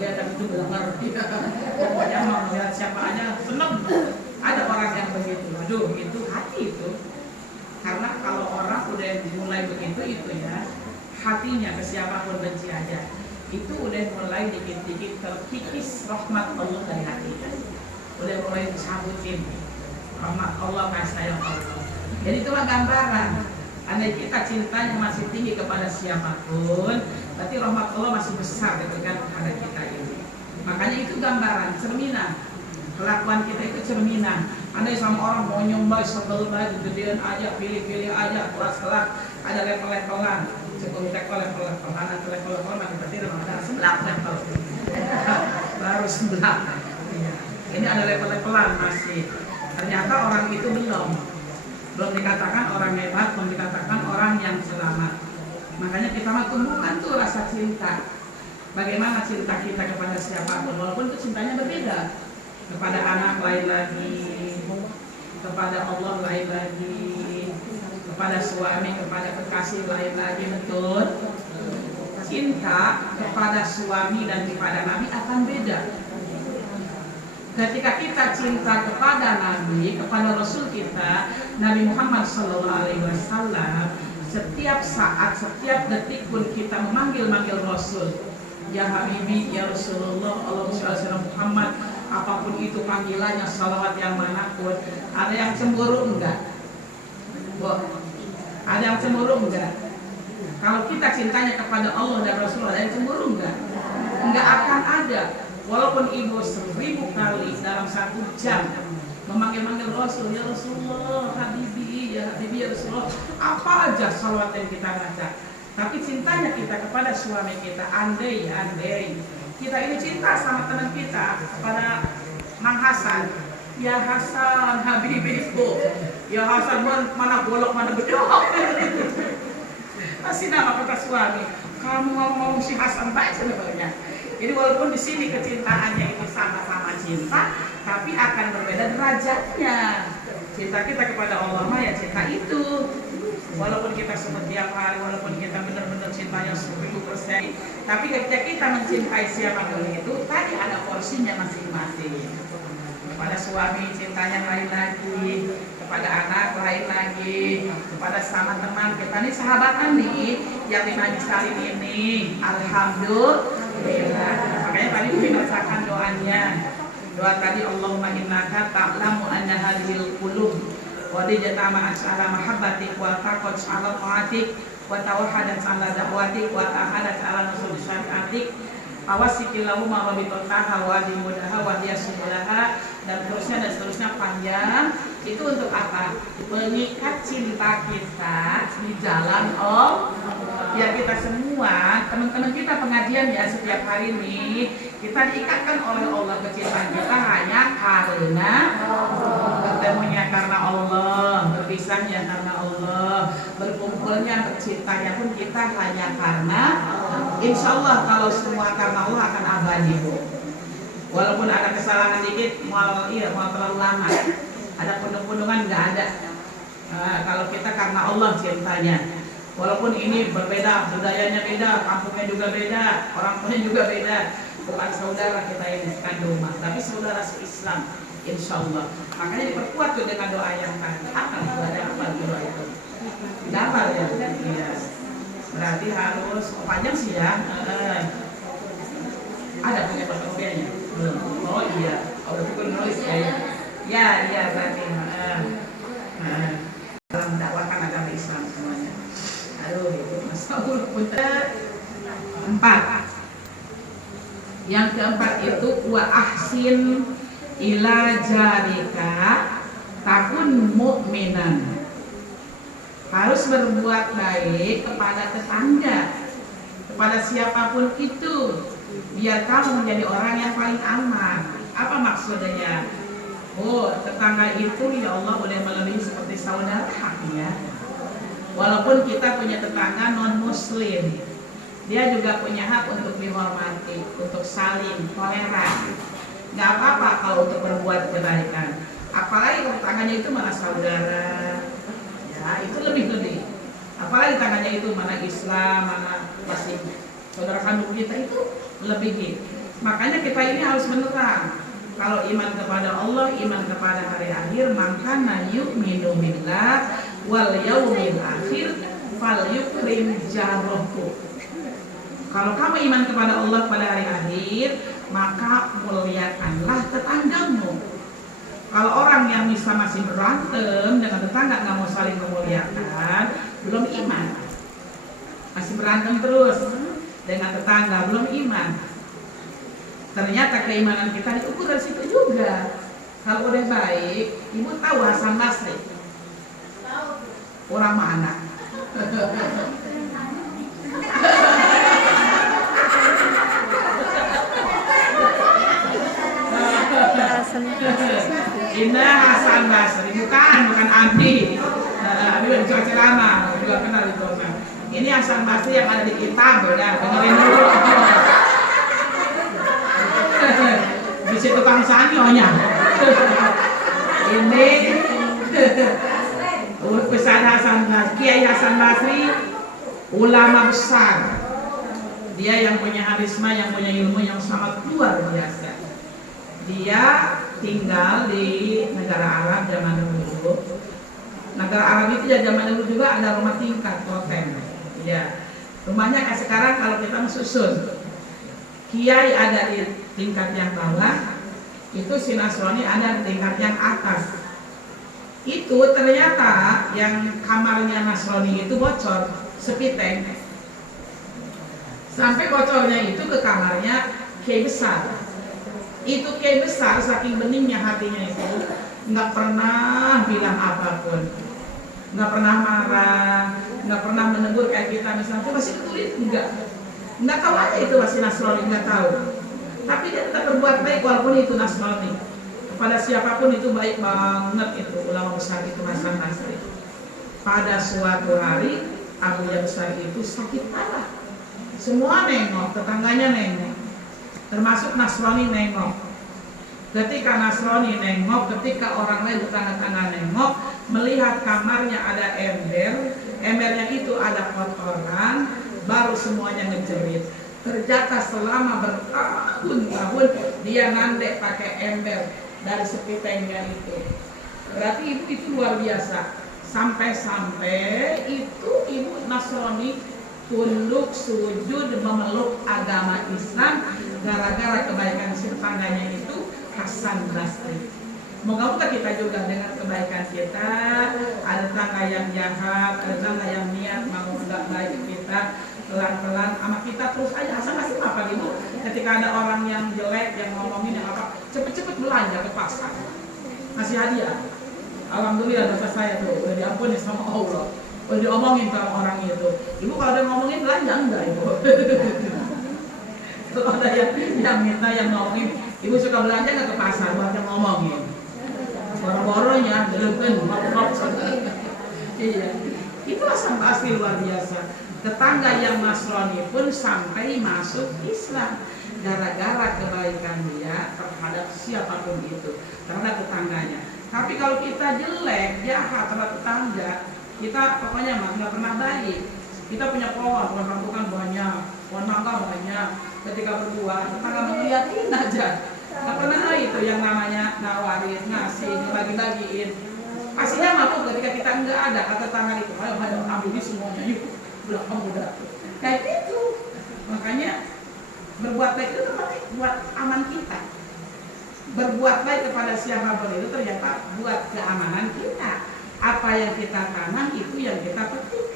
lihat itu belengar, pokoknya mau melihat siapa aja seneng. Ada orang yang begitu, aduh itu hati itu. Karena kalau orang udah mulai begitu itu ya, hatinya ke siapapun benci aja. Itu udah mulai dikit-dikit terkikis rahmat Allah dari hatinya. Udah mulai disabutin rahmat Allah, kasih sayang Allah. Jadi itulah gambaran. Andai kita cintanya masih tinggi kepada siapapun, berarti rahmat Allah masih besar diberikan kepada kita ini. Makanya itu gambaran, cerminan. Kelakuan kita itu cerminan. Andai sama orang mau nyoba sebel banget, gedean aja, pilih-pilih aja, kelas-kelas, ada level-levelan. Cukup level-levelan, ada level-levelan, berarti ada 11 level. Baru 11. Ini ada level-levelan masih. Ternyata orang itu belum dikatakan orang hebat, belum dikatakan orang yang selamat. Makanya kita mah tumbuhkan tuh rasa cinta. Bagaimana cinta kita kepada siapapun, walaupun itu cintanya berbeda. Kepada anak lain lagi, kepada Allah lain lagi, kepada suami, kepada kekasih lain lagi, betul. Cinta kepada suami dan kepada Nabi akan beda. Ketika kita cinta kepada Nabi, kepada Rasul kita, Nabi Muhammad SAW, setiap saat, setiap detik pun kita memanggil Rasul. Ya Habibi, ya Rasulullah, Allahumma Muhammad, apapun itu panggilannya, salawat yang manapun. Ada yang cemburu enggak? Ada yang cemburu enggak? Kalau kita cintanya kepada Allah dan Rasulullah, ada yang cemburu enggak? Enggak akan ada. Walaupun ibu 1000 kali dalam 1 jam memanggil Rasul, ya Rasulullah, Habibi, ya Rasulullah, apa aja salawat yang kita baca. Tapi cintanya kita kepada suami kita, andai kita ini cinta sama teman kita, kepada Mang Hasan, ya Hasan, Habibiku, ya Hasan, mana golok, mana bedok. Masih nama kata suami, kamu ngomong si Hasan baik sebenarnya. Jadi walaupun di sini kecintaannya itu sama-sama cinta, tapi akan berbeda derajatnya. Cinta kita kepada Allah mah ya cinta itu. Walaupun kita sebut tiap hari, walaupun kita benar-benar cintanya 1000%, tapi ketika kita mencintai siapapun itu, tadi ada porsinya masing-masing. Kepada suami cintanya lain lagi, kepada anak lain lagi, kepada sama teman kita nih sahabatan nih yang di majlis kali ini, alhamdulillah. Makanya tadi Umi bacakan doanya. Doa tadi, Allahumma innaka ta'lamu anna hadhil qulub wa dijtama'at ala mahabbatik wa taqat ala ta'atik wa tawahhadat ala da'watik wa ta'ahadat ala nusul syariatik awasikilahu ma rabitaha wa dimudaha wa diyasulaha, dan seterusnya panjang. Itu untuk apa? Mengikat cinta kita di jalan Allah. Ya kita semua, teman-teman kita pengajian ya setiap hari ini, kita diikatkan oleh Allah, kecintaan kita hanya karena bertemunya karena Allah, berpisahnya karena Allah, berkumpulnya bercintanya pun kita hanya karena. Insya Allah kalau semua karena Allah akan abadi, Bu. Walaupun ada kesalahan dikit, mau terlalu lama, ada pundung-pundungan nggak ada. Kalau kita karena Allah cintanya, Walaupun ini berbeda, budayanya beda, kampungnya juga beda, orang tuanya juga beda. Bukan saudara kita ini sekandung, tapi saudara se-Islam, insya Allah. Makanya diperkuat tuh dengan doa yang tadi. Apa ibadah apa doa itu? Gambar ya, iya. Berarti harus panjang sih ya. Ada punya fotokopiannya? Belum. Oh iya. Oh berarti pun nulis kayak. Ya iya berarti. Dalam mendakwakan agama Islam semuanya. Aduh itu masalah pun. 4. Yang keempat itu wa ahsin ila jarika takun mu'minan. Harus berbuat baik kepada tetangga, kepada siapapun itu, biar kamu menjadi orang yang paling aman. Apa maksudnya? Oh, tetangga itu ya Allah boleh melebihi seperti saudara ya. Walaupun kita punya tetangga non muslim, dia juga punya hak untuk dihormati, untuk saling toleran. Gak apa-apa kalau untuk berbuat kebaikan. Apalagi kalau tetangganya itu mana saudara, ya itu lebih. Apalagi tetangganya itu mana Islam, mana masih saudara kandung kita, itu lebih. Makanya kita ini harus menerang. Kalau iman kepada Allah, iman kepada hari akhir, maka yu'minu billah wal yaumil akhir falyukrim jarahu. Kalau kamu iman kepada Allah pada hari akhir, maka muliakanlah tetanggamu. Kalau orang yang bisa masih berantem dengan tetangga, nggak mau saling memuliakan, belum iman. Masih berantem terus dengan tetangga, belum iman. Ternyata keimanan kita diukur dari situ juga. Kalau udah baik, ibu tahu Hasan Basri? Orang mana? Ini Hasan Basri, bukan Abi. Abi udah ceramah, juga kenal itu. Ini Hasan Basri yang ada di kitab, udah dengerin dulu. Di situ Kang Sanyonya. Ini Ustaz Hasan Basri, Kiai Hasan Basri, ulama besar. Dia yang punya harisma, yang punya ilmu yang sangat luar biasa. Dia tinggal di negara Arab zaman dulu. Negara Arab itu zaman dulu juga ada rumah tingkat, hotel. Ya, rumahnya kayak sekarang kalau kita mensusun. Kiai ada di tingkat yang bawah, itu si Nasrani ada di tingkat yang atas. Itu ternyata yang kamarnya Nasrani itu bocor, sepiteng. Sampai bocornya itu ke kamarnya Kiai besar. Itu Kiai besar saking beningnya hatinya itu, nggak pernah bilang apapun, nggak pernah marah, nggak pernah menegur kayak kita misalnya, itu masih ketulis nggak tahu aja itu masih Nasrani, nggak tahu. Tapi dia tetap berbuat baik walaupun itu Nasrani. Kepada siapapun itu baik banget itu ulama besar itu Hasan Basri. Pada suatu hari Abu yang besar itu sakit parah. Semua nengok, tetangganya nengok, termasuk Nasrani nengok. Ketika Nasrani nengok, ketika orang lain tetangga-tetangga nengok, melihat kamarnya ada ember, embernya itu ada kotoran, baru semuanya ngejerit. Ternyata selama bertahun-tahun dia nandek pakai ember dari sepitengnya itu. Berarti ibu itu luar biasa. Sampai-sampai itu ibu Nasrani tunduk sujud memeluk agama Islam gara-gara kebaikan tetangganya itu Hasan Basri. Moga-moga kita juga dengan kebaikan kita, ada tetangga yang jahat, ada tetangga yang niat mau nggak baik kita, pelan-pelan sama kita terus aja. Hasan Basri apa gitu? Ketika ada orang yang jelek, yang ngomongin yang apa, cepet-cepet belanja ke pasar, ngasih hadiah. Alhamdulillah dosa saya tuh udah diampuni sama Allah. Udah diomongin sama orang itu. Ibu kalau udah ngomongin belanja enggak ibu? Kalau ada yang minta yang ngomongin, ibu suka belanja nggak ke pasar buat yang ngomongin? Boro-boronya, gelegen, ngop-ngop. Iya, itu Hasan Basri luar biasa. Tetangga yang Nasrani pun sampai masuk Islam gara-gara kebaikan dia terhadap siapapun itu, terhadap tetangganya. Tapi kalau kita jelek, jahat terhadap tetangga, kita pokoknya mah nggak pernah baik. Kita punya pohon rambutan banyak, pohon mangga banyak. Ketika berbuah, tetangga ngeliatin aja. Nggak pernah itu yang namanya nawarin, ngasih, bagi-bagiin. Pastinya mampu ketika kita nggak ada, kata tetangga itu, ayo ambil ini semuanya, yuk, belakang muda. Kayak gitu. Makanya berbuat baik itu terbaik buat aman kita. Berbuat baik kepada siapapun itu ternyata buat keamanan kita. Apa yang kita tanam itu yang kita petik.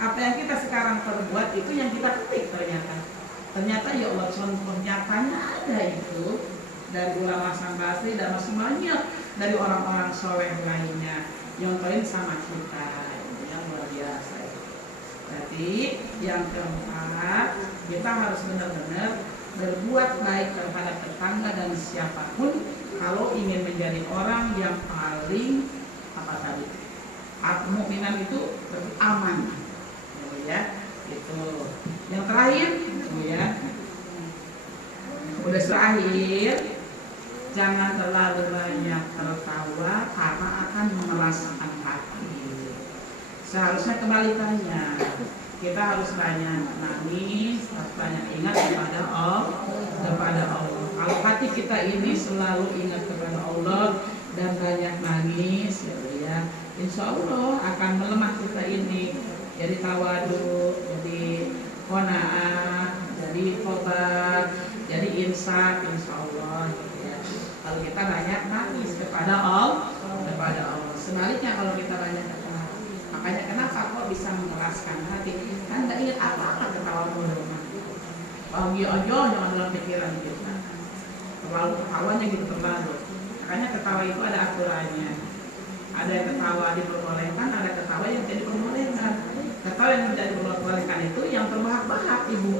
Apa yang kita sekarang perbuat itu yang kita petik ternyata. Ternyata ya Allah contoh nyatanya ada itu dari ulama Hasan Basri dan masih banyak dari orang-orang soleh lainnya nyontohin sama kita. Itu yang luar biasa. Berarti yang keempat kita harus benar-benar berbuat baik terhadap tetangga dan siapapun kalau ingin menjadi orang yang paling apa tadi? Mukminan itu lebih aman. Ya, itu yang terakhir ya, udah terakhir, jangan terlalu banyak tertawa karena akan mengeraskan hati. Seharusnya kebalikannya, kita harus banyak nangis, harus banyak ingat kepada Allah. Kalau hati kita ini selalu ingat kepada Allah dan banyak nangis, ya, insya Allah akan melemah kita ini. Jadi tawadu, jadi qanaah, jadi tobat, jadi insaf, insya Allah. Ya. Kalau kita banyak nangis kepada Allah, Sebaliknya kalau kita banyak ketawa, makanya kenapa kok bisa mengeraskan hati? Kan nggak ingat apa-apa ketawa mulu. Bahagia aja jangan dalam pikiran kita. Terlalu ketawanya gitu terlalu. Makanya ketawa itu ada aturannya. Ada yang ketawa diperbolehkan, ada ketawa yang tidak diperbolehkan. Ketawa yang tidak diperbolehkan itu yang terbahak-bahak ibu.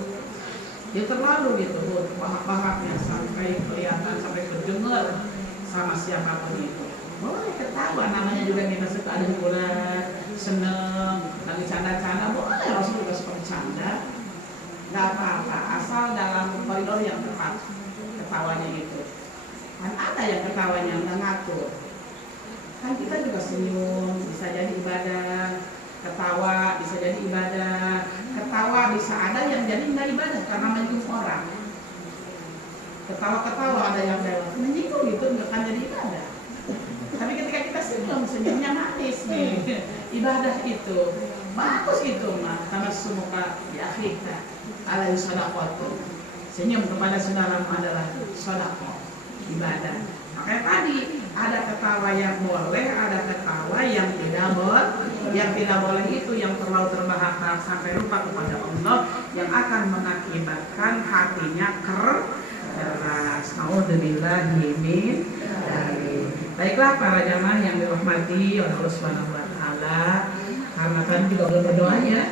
Dia terlalu gitu, bahak-bahaknya sampai kelihatan, sampai kedengar sama siapapun itu. Boleh ketawa, namanya juga kita suka ada hiburan, seneng, lagi canda-canda, boleh Rasul juga suka bercanda. Gak apa-apa, asal dalam koridor yang tepat ketawanya itu. Kan ada yang ketawanya nggak ngatur. Kan kita juga senyum, bisa jadi ibadah. Ketawa bisa jadi ibadah. Ketawa bisa ada yang jadi nggak ibadah karena menyinggung orang. Ketawa-ketawa ada yang menyinggung itu nggak akan jadi ibadah. Tapi ketika kita senyum, senyumnya manis nih. Ibadah itu bagus itu mah. Sama semoga ya kita alai sedekah. Senyum kepada saudaramu adalah sedekah, ibadah. Makanya tadi ada ketawa yang boleh, ada ketawa yang tidak boleh. Yang tidak boleh itu yang terlalu terbahak-bahak sampai lupa kepada Allah, yang akan mengakibatkan hatinya keras. Nauzubillahi min dzalik. Baiklah para jamaah yang dirahmati oleh Allah Subhanahu wa taala, karena kan juga belum berdoa ya,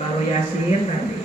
baru Yasin tadi.